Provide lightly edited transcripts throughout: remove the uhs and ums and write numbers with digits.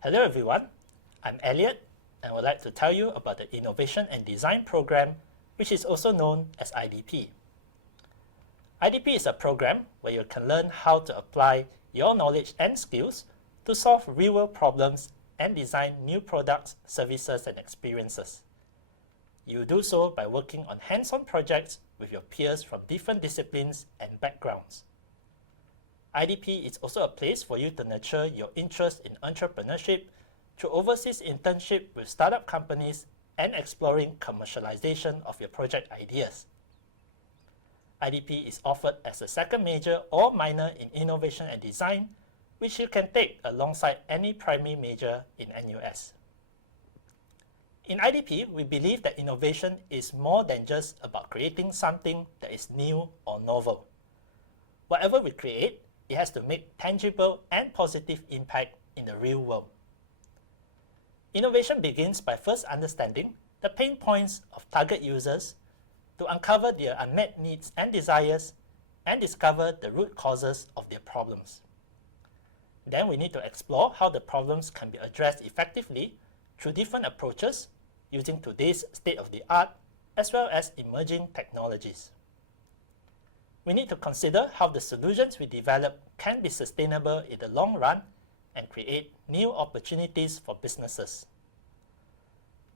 Hello everyone, I'm Elliot and would like to tell you about the Innovation and Design Program, which is also known as IDP. IDP is a program where you can learn how to apply your knowledge and skills to solve real-world problems and design new products, services, and experiences. You do so by working on hands-on projects with your peers from different disciplines and backgrounds. IDP is also a place for you to nurture your interest in entrepreneurship through overseas internship with startup companies and exploring commercialization of your project ideas. IDP is offered as a second major or minor in innovation and design, which you can take alongside any primary major in NUS. In IDP, we believe that innovation is more than just about creating something that is new or novel. Whatever we create, it has to make tangible and positive impact in the real world. Innovation begins by first understanding the pain points of target users to uncover their unmet needs and desires and discover the root causes of their problems. Then we need to explore how the problems can be addressed effectively through different approaches using today's state-of-the-art as well as emerging technologies. We need to consider how the solutions we develop can be sustainable in the long run and create new opportunities for businesses.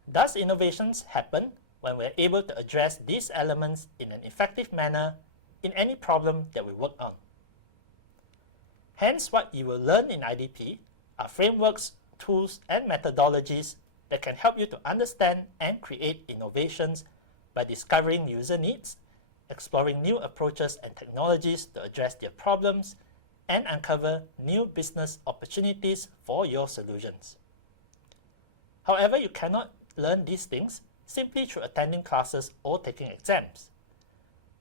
Thus, innovations happen when we are able to address these elements in an effective manner in any problem that we work on. Hence, what you will learn in IDP are frameworks, tools, and methodologies that can help you to understand and create innovations by discovering user needs, exploring new approaches and technologies to address their problems, and uncover new business opportunities for your solutions. However, you cannot learn these things simply through attending classes or taking exams.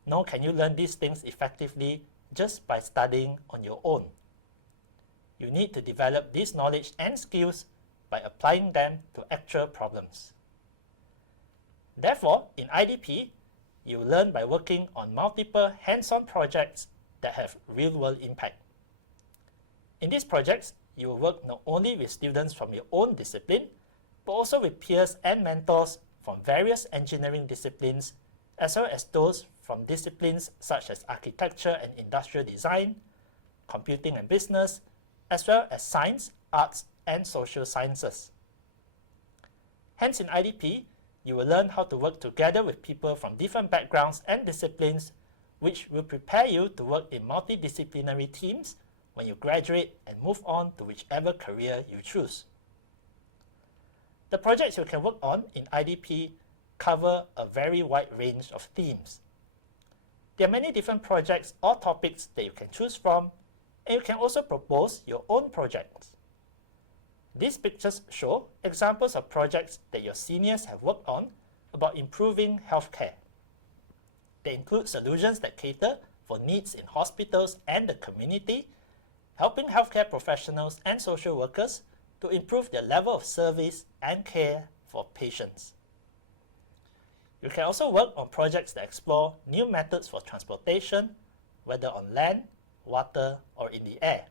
Nor can you learn these things effectively just by studying on your own. You need to develop this knowledge and skills by applying them to actual problems. Therefore, in IDP, you learn by working on multiple hands-on projects that have real-world impact. In these projects, you will work not only with students from your own discipline, but also with peers and mentors from various engineering disciplines, as well as those from disciplines such as architecture and industrial design, computing and business, as well as science, arts, and social sciences. Hence, in IDP, you will learn how to work together with people from different backgrounds and disciplines, which will prepare you to work in multidisciplinary teams when you graduate and move on to whichever career you choose. The projects you can work on in IDP cover a very wide range of themes. There are many different projects or topics that you can choose from, and you can also propose your own projects. These pictures show examples of projects that your seniors have worked on about improving healthcare. They include solutions that cater for needs in hospitals and the community, helping healthcare professionals and social workers to improve their level of service and care for patients. You can also work on projects that explore new methods for transportation, whether on land, water, or in the air.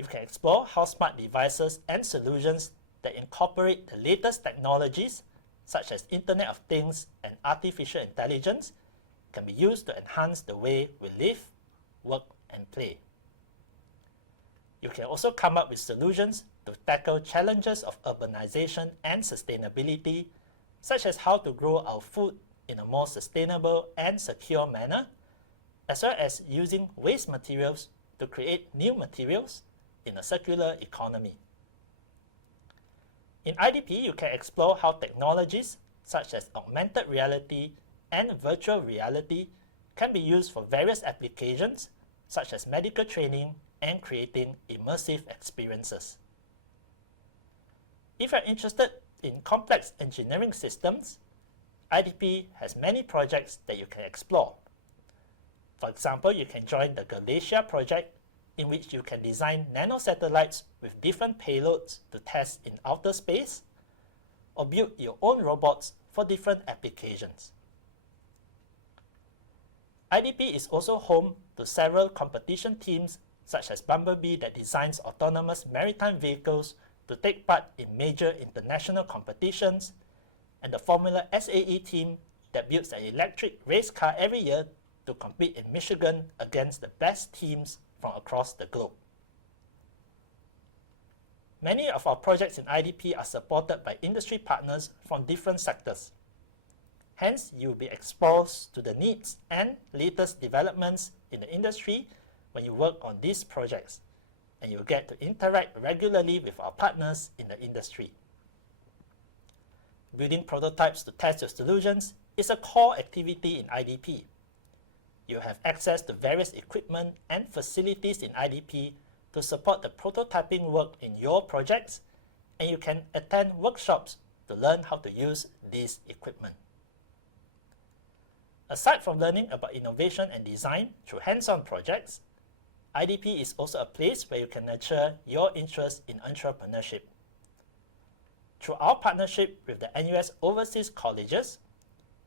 You can explore how smart devices and solutions that incorporate the latest technologies, such as Internet of Things and artificial intelligence, can be used to enhance the way we live, work, and play. You can also come up with solutions to tackle challenges of urbanization and sustainability, such as how to grow our food in a more sustainable and secure manner, as well as using waste materials to create new materials in a circular economy. In IDP, you can explore how technologies such as augmented reality and virtual reality can be used for various applications such as medical training and creating immersive experiences. If you're interested in complex engineering systems, IDP has many projects that you can explore. For example, you can join the Galatia project, in which you can design nanosatellites with different payloads to test in outer space, or build your own robots for different applications. IDP is also home to several competition teams such as Bumblebee that designs autonomous maritime vehicles to take part in major international competitions, and the Formula SAE team that builds an electric race car every year to compete in Michigan against the best teams from across the globe. Many of our projects in IDP are supported by industry partners from different sectors. Hence, you will be exposed to the needs and latest developments in the industry when you work on these projects, and you'll get to interact regularly with our partners in the industry. Building prototypes to test your solutions is a core activity in IDP. You have access to various equipment and facilities in IDP to support the prototyping work in your projects, and you can attend workshops to learn how to use this equipment. Aside from learning about innovation and design through hands-on projects, IDP is also a place where you can nurture your interest in entrepreneurship. Through our partnership with the NUS Overseas Colleges,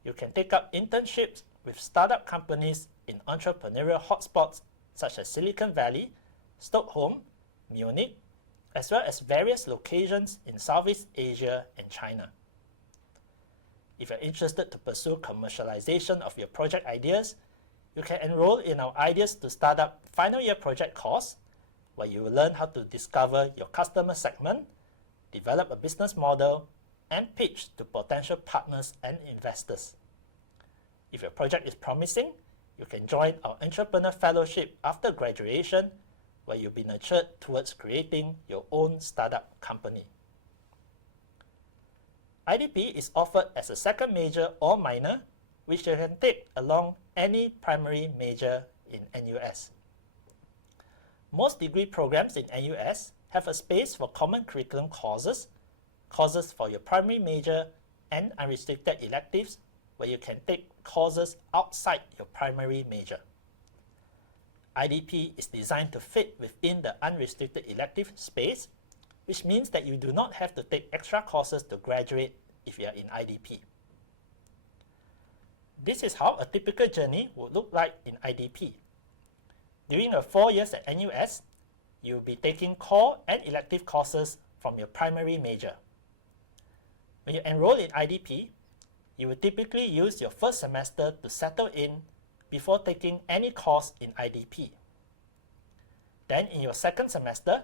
you can take up internships with startup companies in entrepreneurial hotspots such as Silicon Valley, Stockholm, Munich, as well as various locations in Southeast Asia and China. If you're interested to pursue commercialization of your project ideas, you can enroll in our Ideas to Startup final year project course, where you will learn how to discover your customer segment, develop a business model, and pitch to potential partners and investors. If your project is promising, you can join our Entrepreneur Fellowship after graduation, where you'll be nurtured towards creating your own startup company. IDP is offered as a second major or minor, which you can take along any primary major in NUS. Most degree programs in NUS have a space for common curriculum courses, courses for your primary major, and unrestricted electives, where you can take courses outside your primary major. IDP is designed to fit within the unrestricted elective space, which means that you do not have to take extra courses to graduate if you are in IDP. This is how a typical journey would look like in IDP. During your 4 years at NUS, you will be taking core and elective courses from your primary major. When you enroll in IDP, you will typically use your first semester to settle in before taking any course in IDP. Then in your second semester,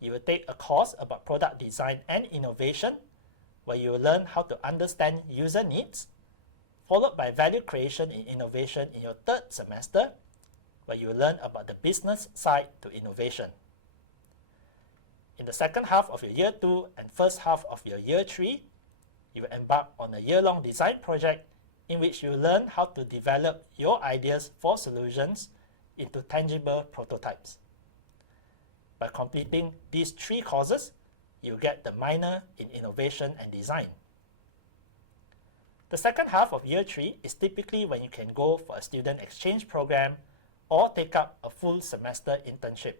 you will take a course about product design and innovation, where you will learn how to understand user needs, followed by value creation in innovation in your third semester, where you will learn about the business side to innovation. In the second half of your year 2 and first half of your year 3, you will embark on a year-long design project in which you learn how to develop your ideas for solutions into tangible prototypes. By completing these 3 courses, you get the minor in innovation and design. The second half of year 3 is typically when you can go for a student exchange program or take up a full semester internship.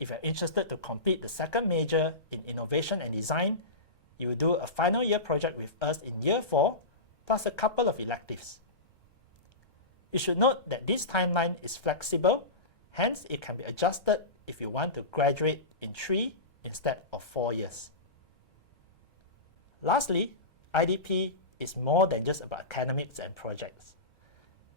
If you're interested to complete the second major in innovation and design, you will do a final year project with us in year 4, plus a couple of electives. You should note that this timeline is flexible, hence it can be adjusted if you want to graduate in 3 instead of 4 years. Lastly, IDP is more than just about academics and projects.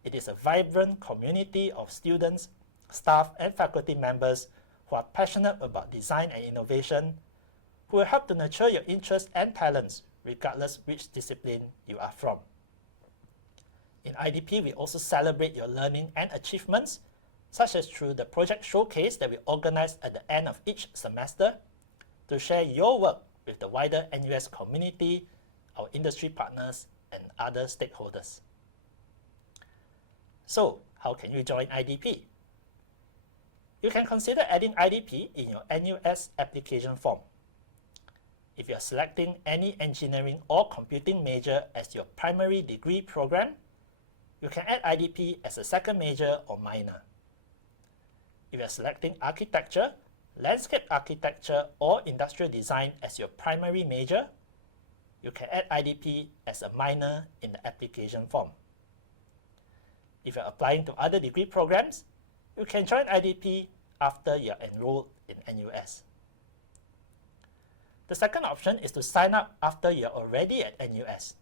It is a vibrant community of students, staff, and faculty members who are passionate about design and innovation, who will help to nurture your interests and talents regardless which discipline you are from. In IDP, we also celebrate your learning and achievements, such as through the project showcase that we organize at the end of each semester to share your work with the wider NUS community, our industry partners, and other stakeholders. So, how can you join IDP? You can consider adding IDP in your NUS application form. If you are selecting any engineering or computing major as your primary degree program, you can add IDP as a second major or minor. If you are selecting architecture, landscape architecture, or industrial design as your primary major, you can add IDP as a minor in the application form. If you are applying to other degree programs, you can join IDP after you are enrolled in NUS. The second option is to sign up after you are already at NUS,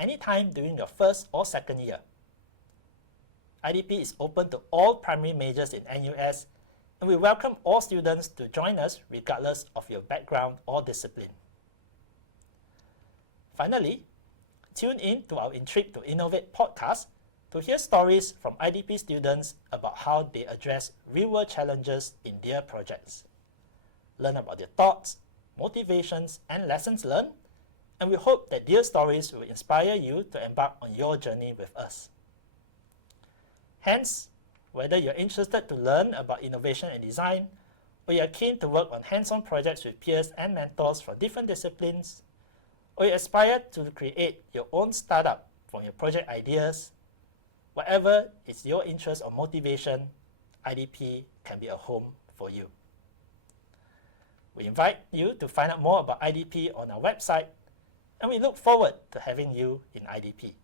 anytime during your first or second year. IDP is open to all primary majors in NUS, and we welcome all students to join us regardless of your background or discipline. Finally, tune in to our Intrigue to Innovate podcast to hear stories from IDP students about how they address real-world challenges in their projects. Learn about their thoughts, motivations, and lessons learned, and we hope that their stories will inspire you to embark on your journey with us. Hence, whether you're interested to learn about innovation and design, or you're keen to work on hands-on projects with peers and mentors from different disciplines, or you aspire to create your own startup from your project ideas, whatever is your interest or motivation, IDP can be a home for you. We invite you to find out more about IDP on our website, and we look forward to having you in IDP.